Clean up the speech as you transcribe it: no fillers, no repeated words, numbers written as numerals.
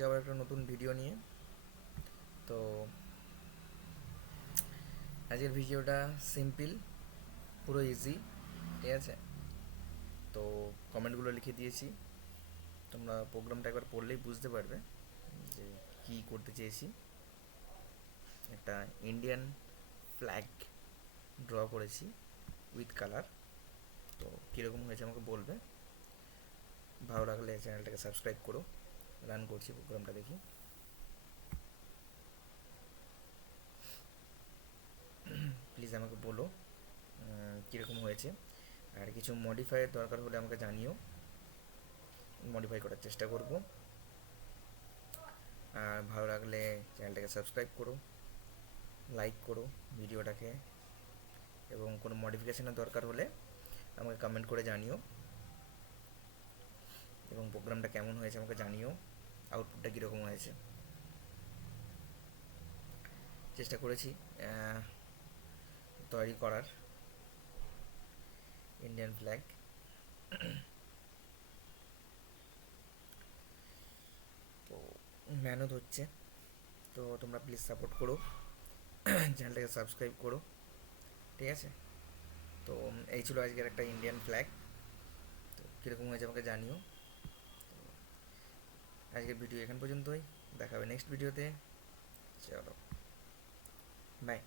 আজকে আবার একটা নতুন ভিডিও নিয়ে। তো আজকের ভিডিওটা সিম্পল, পুরো ইজি, ঠিক আছে? তো কমেন্টগুলো লিখে দিয়েছি, তোমরা প্রোগ্রামটা একবার পড়লেই বুঝতে পারবে যে কী করতে চেয়েছি। একটা ইন্ডিয়ান ফ্ল্যাগ ড্র করেছি উইথ কালার। তো কীরকম হয়েছে আমাকে বলবে। ভালো লাগলে চ্যানেলটাকে সাবস্ক্রাইব করো। রান করছি, প্রোগ্রামটা দেখি। প্লিজ আমাকে বলো কীরকম হয়েছে, আর কিছু মডিফাইয়ের দরকার হলে আমাকে জানিও, মডিফাই করার চেষ্টা করব। আর ভালো লাগলে চ্যানেলটাকে সাবস্ক্রাইব করো, লাইক করো ভিডিওটাকে, এবং কোনো মডিফিকেশনের দরকার হলে আমাকে কমেন্ট করে জানিও, এবং প্রোগ্রামটা কেমন হয়েছে আমাকে জানিও, আউটপুটটা কীরকম হয়েছে। চেষ্টা করেছি তৈরি করার ইন্ডিয়ান ফ্ল্যাগ। তো মেহনত হচ্ছে, তো তোমরা প্লিজ সাপোর্ট করো, চ্যানেলটাকে সাবস্ক্রাইব করো, ঠিক আছে? তো এই ছিল আজকের একটা ইন্ডিয়ান ফ্ল্যাগ। তো কীরকম হয়েছে আমাকে জানিও। আজকের ভিডিও এখান পর্যন্তই, দেখা হবে নেক্সট ভিডিওতে। চলো, বাই।